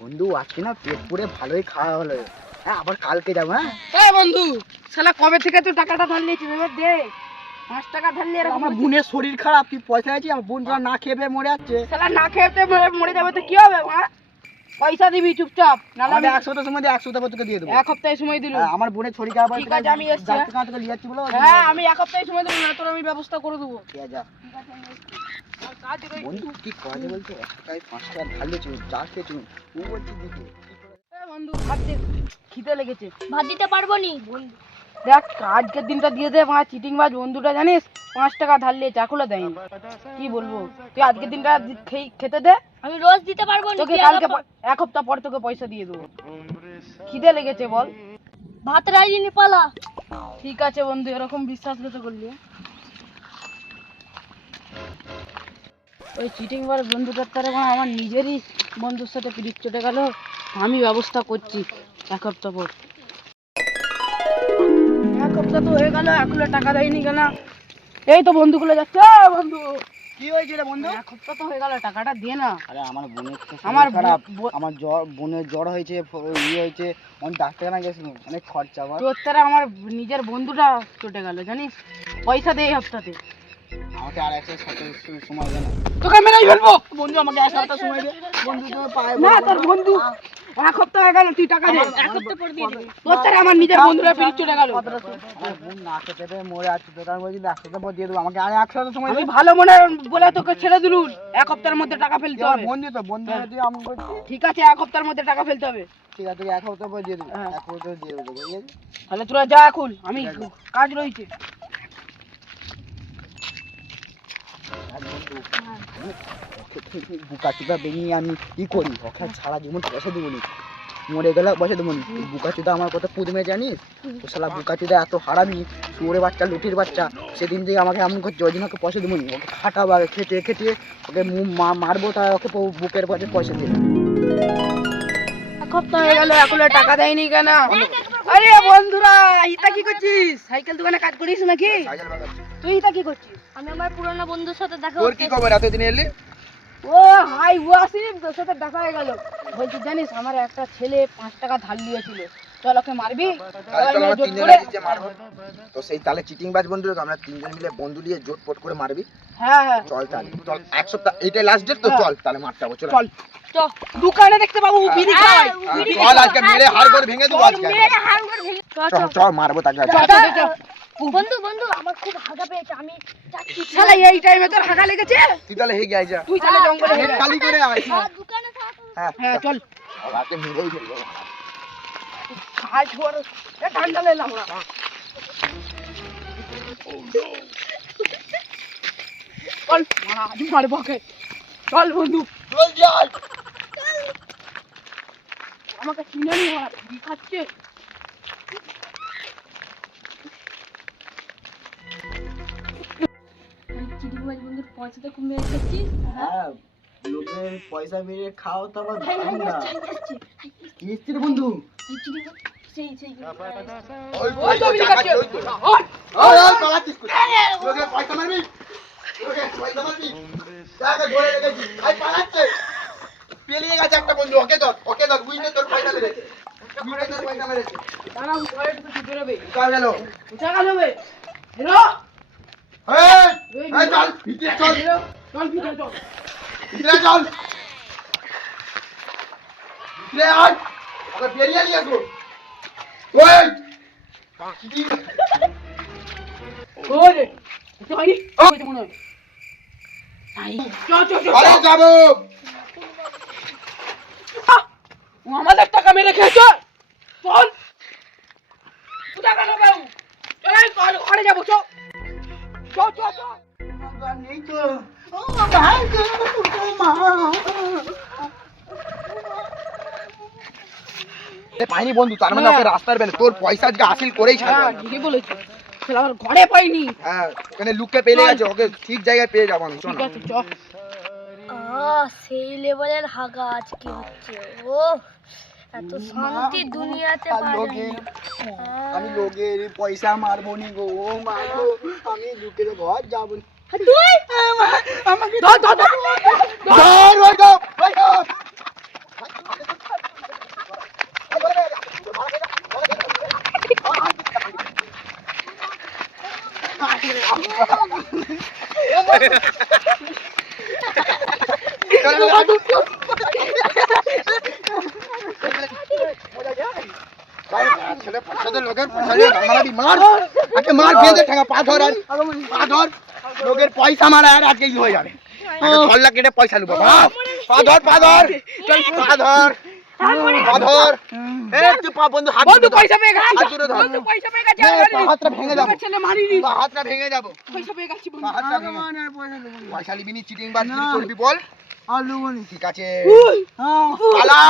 বন্ধু আজকে না পেট পুরে ভালোই খাওয়া হলো। হ্যাঁ আবার কালকে যাবো। হ্যাঁ এই বন্ধু শালা কবে থেকে তুই টাকাটা ধার নিয়েছিস এবার দে। 5 টাকা ধার নিয়ে আমার বোনের শরীর খারাপ, কি পয়সা আছে? আমার বোন না খেয়ে পেয়ে মরে যাচ্ছে। শালা না খেতে মরে যাবে তো কি হবে? পয়সা দিবি চুপচাপ, নাহলে আমি 100 টাকার সময় 100 টাকা তোকে দিয়ে দেবো। এক সপ্তাহের সময় দিলু। আমার বোনের শরীর খারাপ আছে। ঠিক আছে আমি এসছি। তোকে নিয়ে যাচ্ছি বলো। হ্যাঁ আমি এক সপ্তাহের সময় দেবো, না তোর আমি ব্যবস্থা করে দেবো। ঠিক আছে বন্ধু, কি কথা বলছো? 1 টাকায় 5 টাকা ধার নিয়েছি, চা খেয়েছি, ও বলছি দিতে। বন্ধু ভাত দে, খিদে লেগেছে। ভাত দিতে পারবো নি বন্ধু। দেখ আজকের দিনটা দিয়ে দে। চিটিং বাজ বন্ধুটা জানিস 5 টাকা ধার নিয়ে চা খুলে দেয়নি। কি বলবো, তুই আজকের দিনটা খেতে দে। আমি রোজ দিতে পারবো নি। তোকে কালকে 1 সপ্তাহ পর তোকে পয়সা দিয়ে দেবো। খিদে লেগেছে বল। ভাত রাইনি পালা। ঠিক আছে বন্ধু, এরকম বিশ্বাসঘাত করলি। ওই চিটিং বার বন্ধুটার তারা আমার নিজেরই বন্ধুর সাথে পিরিত চটে গেল। আমি ব্যবস্থা করছি 1 সপ্তাহ পর। 1 সপ্তাহ তো হয়ে গেল, এখনো টাকা দেয়নি কেন? এই তো বন্ধুগুলো যাচ্ছে। বন্ধু কি হয়েছে রে বন্ধু? 1 সপ্তাহ তো হয়ে গেল, টাকাটা দিয়ে না। আরে আমার বোনের তো আমার শরীর খারাপ, আমার বোনের জ্বর হয়েছে, ইয়ে হয়েছে, আমি ডাক্তারখানা গেছিলাম, অনেক খরচা। তোর তারা আমার নিজের বন্ধুটা চটে গেল জানিস। পয়সা দে এই সপ্তাহে। আমাকে আর 1 সপ্তাহ সময় দেন। তোকে মেরেই ফেলবো। বন্ধু আমাকে 1 সপ্তাহ সময় দে। বন্ধু তুমি পায়ে না তোর বন্ধু 1 সপ্তাহ হয়ে গেল, তুই টাকা দে। 1 সপ্তাহ পর দিয়ে দিবি। তোর তারা আমার নিজের বন্ধুরা পিরিত চটে গেল। আমার বোন না খেতে পেয়ে মরে আছে, তো তার বলছি 1 সপ্তাহ পর দিয়ে দেবো, আমাকে আর 1 সপ্তাহ সময় আমি দে। ভালো মনে বলে তোকে ছেড়ে দিলুম। 1 সপ্তাহের মধ্যে টাকা ফেলতে হবে। বন্ধু তো বন্ধু তুই আমি বলছি। ঠিক আছে 1 সপ্তাহের মধ্যে টাকা ফেলতে হবে। ঠিক আছে তোকে 1 সপ্তাহ পর দিয়ে দেবো। হ্যাঁ। 1 সপ্তাহ দিয়ে দেবো তোকে, ঠিক আছে? তাহলে তোরা যা এখন, আমি কাজ রয়েছে। বুকা চুদা বেরিয়ে আমি কি করি? ওকে সারা জীবন পয়সা দেবো নি, মরে গেলে পয়সা দেবো নি। বুকা চুদা আমার কথা পুদমে জানিস তো? শালা বুকা চুদা এত হারামি, শুয়োরের বাচ্চা, লুটির বাচ্চা। সেদিন থেকে আমাকে এমন করছে, ওই দিন ওকে পয়সা দেবো নি। ওকে খাটাবো, আগে খেটে খেটে ওকে মারবো, তাই ওকে বুকের পাশে পয়সা দিয়ে। 1 সপ্তাহ হয়ে গেল, এখনো টাকা দেয়নি কেন? আরে বন্ধুরা, ইতা কি করছিস? সাইকেল দোকানে কাজ করিস নাকি? তুই ইতা কি করছিস? আমি আমার পুরনো বন্ধুর সাথে দেখা তোর কি খবর? এতদিন এলি? ও হাই ওয়াসিম, তোর সাথে দেখা হয়ে গেল। বলছি জানিস আমার একটা ছেলে 5 টাকা ধার নিয়েছিল, চল ওকে মারবি। তো সেই তাহলে চিটিং বাজ বন্ধু, আমরা 3 জন মিলে বন্ধু দিয়ে জোট পট করে মারবি। হ্যাঁ হ্যাঁ চল তাহলে, চল 1 সপ্তাহ, এইটাই লাস্ট ডেট তো, চল তাহলে মারতে হবে। চল চল চল, দোকানে দেখতে পাবো বিড়ি খায়। চল আজকে মেরে হাড় করে ভেঙে দেবো আজকে। চল চল মারবো তাকে। বন্ধু বন্ধু আমার খুব হাগা পেয়েছে, আমি যাচ্ছি। শালা এই টাইমে তোর হাগা লেগেছে? তুই তাহলে হেগে আয় যা, তুই চলে জঙ্গলে পেট খালি করে আয়। দোকানে থাক। হ্যাঁ হ্যাঁ চল। আজকে মেরেই ফেলবো। আজ ওর এ ঠান্ডা লেলাম না। চল মারা আজ মারবো ওকে। চল বন্ধু চল যাই। আমাকে চিনে নি, ওরা বিড়ি খাচ্ছে। চিটিংবাজ বন্ধুর পয়সাটা কমে এসেছিস। হ্যাঁ লোকের পয়সা মেরে খাও তো আবার ভালো না। কি এসছে রে বন্ধু? সেই সেই ওই তো বিড়ি খাচ্ছে। ওই ওই ওই পালাচ্ছিস কই? লোকের পয়সা মারবি? লোকের পয়সা মারবি? তাকে ধরে রেখেছি, আই পালাচ্ছে। পেলিয়ে গেছে একটা বন্ধু, ওকে ধর বুঝলে তোর পয়সা মেরেছে। বুঝলে তোর পয়সা মেরেছে। তারা ঘরে ঢুকে ছুটে যাবে। কোথায় গেল? উঠা গেল বে। হেলো এই এই চল ভিতরে চল, চল ভিতরে চল। ভিতরে চল, ভিতরে আয়, ওকে বেরিয়ে নিয়ে আসবো। ওই ওরে এটা ভাই ও এটা মনে হয়। আই চল চল চল। আরে যাবো। ও আমাদের টাকা মেরে খেয়েছে। চল উঠা গেল কেউ। চল ঘরে যাবো। চল চল চল চল। নেই তো। ও ভাই গো মা। পাইনি বন্ধু, তার মানে ওকে রাস্তার বেলে তোর পয়সা আজকে হাসিল করেই ছাড়বো। হ্যাঁ ঠিকই বলেছিস। ছেলে আমার ঘরে পাইনি। হ্যাঁ ওখানে লুককে পেলে গেছে, ওকে ঠিক জায়গায় পেয়ে যাবো আমি। ঠিক আছে চল। সেই লেভেলের হাগা আজকে হচ্ছে। ও এত শান্তি দুনিয়াতে পাওয়া যায় না। আমি লোকের পয়সা মারবো নি গো, ও মা গো, আমি লুকের ঘর যাবো নি। তুই আমাকে ধর ধর ধর। ধর, ওই গো, ওই গো। ছেলে পয়সাদের লোকের পয়সা নিয়ে মারাবি মার আজকে মার বেঁধে ঠেঙা পা ধর আর পা ধর লোকের পয়সা মারা আর আজকে কি হয়ে যাবে আগে 6 লাখ কেটে পয়সা লুবো পা ধর পা ধর পা ধর পা ধর এ তুই পা বন্ধু হাত বন্ধু পয়সা পেয়ে গেছি হাত ধরে ধর। বন্ধু পয়সা পেয়ে গেছি হাতটা ভেঙে যাবো ছেলে মারিনি হাতটা ভেঙে যাবো পয়সা পেয়ে গেছি বন্ধু হাতটা ভেঙে পয়সা নিবি নি চিটিং বাজ কি করবি বল ঠিক আছে পালা